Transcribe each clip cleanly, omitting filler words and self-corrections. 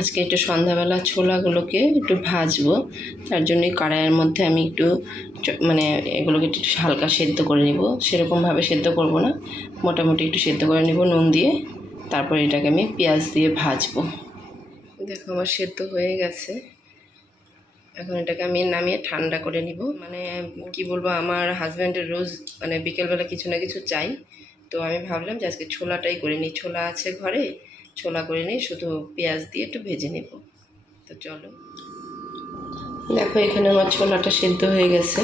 আজকে একটু সন্ধ্যাবেলা ছোলাগুলোকে একটু ভাজবো, তার জন্য কড়াইয়ের মধ্যে আমি একটু মানে এগুলোকে একটু হালকা সেদ্ধ করে নিব। সেরকমভাবে সেদ্ধ করব না, মোটামুটি একটু সেদ্ধ করে নিব নুন দিয়ে। তারপর এটাকে আমি পেঁয়াজ দিয়ে ভাজবো। দেখো আমার সেদ্ধ হয়ে গেছে। এখন এটাকে আমি নামিয়ে ঠান্ডা করে নিব। মানে কি বলবো, আমার হাজব্যান্ডের রোজ মানে বিকেলবেলা কিছু না কিছু চাই, তো আমি ভাবলাম যে আজকে ছোলাটাই করে নিই। ছোলা আছে ঘরে, ছোলা করে নিই, শুধু পেঁয়াজ দিয়ে একটু ভেজে নেব। তো চলো, দেখো এখানে আমার ছোলাটা সেদ্ধ হয়ে গেছে।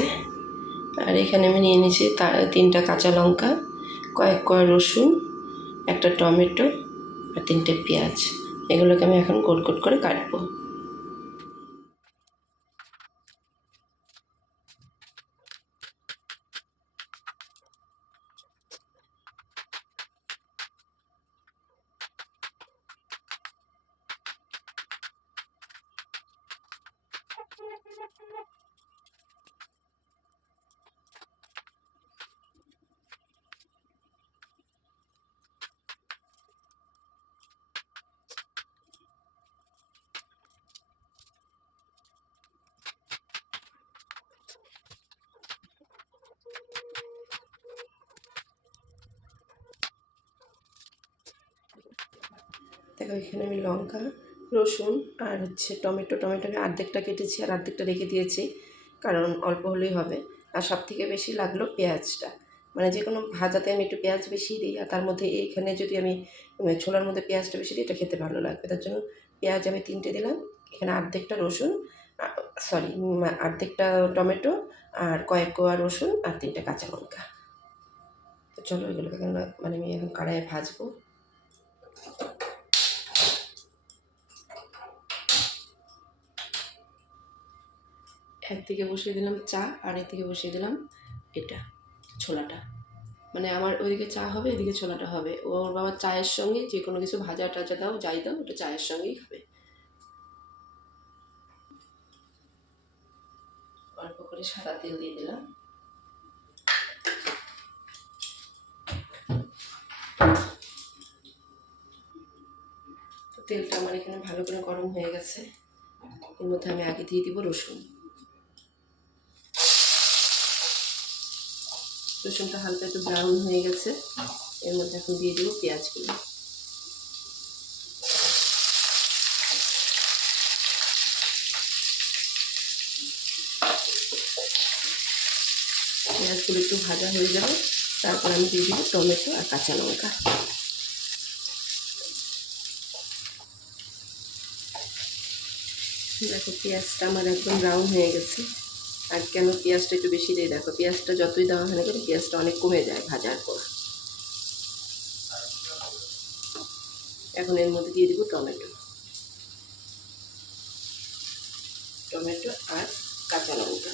আর এখানে আমি নিয়ে নিয়েছি 3টা কাঁচা লঙ্কা, কয়েক কোয়া রসুন, একটা টমেটো আর 3টে পেঁয়াজ। এগুলোকে আমি এখন গোল গোল করে কাটবো। দেখো এখানে আমি লঙ্কা, রসুন আর টমেটো আমি অর্ধেকটা কেটেছি আর অর্ধেকটা রেখে দিয়েছি, কারণ অল্প হলেই হবে। আর সবথেকে বেশি লাগলো পেঁয়াজটা। মানে যে কোনো ভাজাতে আমি একটু পেঁয়াজ বেশি দিই, আর তার মধ্যে এইখানে যদি আমি ছোলার মধ্যে পেঁয়াজটা বেশি দিই, এটা খেতে ভালো লাগবে। তার জন্য পেঁয়াজ আমি 3টে দিলাম। এখানে অর্ধেকটা রসুন, সরি অর্ধেকটা টমেটো আর কয়েক কোয়া রসুন আর 3টে কাঁচা লঙ্কা। তো চলো এগুলোকে মানে আমি এখন কড়াইয়ে ভাজবো। একদিকে বসিয়ে দিলাম চা আর একদিকে বসিয়ে দিলাম এটা ছোলাটা। মানে আমার ওইদিকে চা হবে, এদিকে ছোলাটা হবে। ওর বাবা চায়ের সঙ্গে যে কোনো কিছু ভাজা টাজা দাও, যাই দাও, ওটা চায়ের সঙ্গেই খাবে। অল্প করে সাদা তেল দিয়ে দিলাম। তো তেলটা আমার এখানে ভালো করে গরম হয়ে গেছে। এর মধ্যে আমি আগে দিয়ে দিব রসুন। রসুনটা হালকা একটু ব্রাউন হয়ে গেছে। এর মধ্যে এখন দিয়ে দিব পেঁয়াজগুলো। পেঁয়াজগুলো একটু ভাজা হয়ে যাবে, তারপর আমি দিয়ে দিব টমেটো আর কাঁচা লঙ্কা। দেখো পেঁয়াজটা আমার একদম ব্রাউন হয়ে গেছে। আর কেন পেঁয়াজটা একটু বেশি দিয়ে, দেখো পেঁয়াজটা যতই দেওয়া হয় না কেন পেঁয়াজটা অনেক কমে যায় ভাজার পর। এখন এর মধ্যে দিয়ে দিব টমেটো আর কাঁচা লঙ্কা।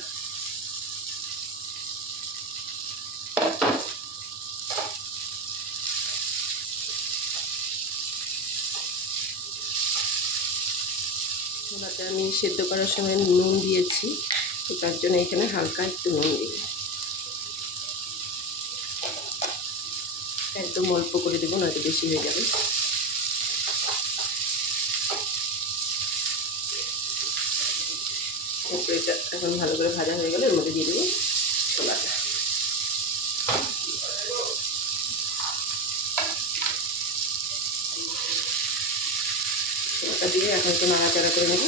ছোলাতে আমি সেদ্ধ করার সময় নুন দিয়েছি, তো তার জন্য এখানে হালকা একটু নুন দিব। একদম অল্প করে দেবো, নয়তো বেশি হয়ে যাবে। এটা এখন ভালো করে ভাজা হয়ে গেলে এর মধ্যে দিয়ে দেবো ছোলাটা। ছোলাটা দিয়ে এখন একটু নাড়াচাড়া করে নেবো।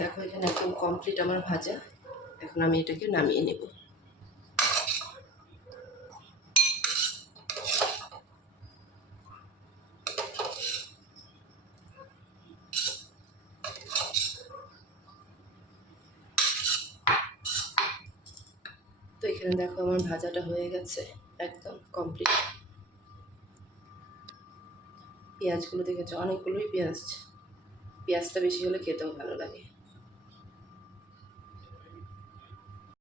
দেখো এখানে একদম কমপ্লিট আমার ভাজা। এখন আমি এটাকে নামিয়ে নেব। তো এখানে দেখো আমার ভাজাটা হয়ে গেছে, একদম কমপ্লিট। পেঁয়াজগুলো দেখেছো, অনেকগুলোই পেঁয়াজটা বেশি হলে খেতেও ভালো লাগে।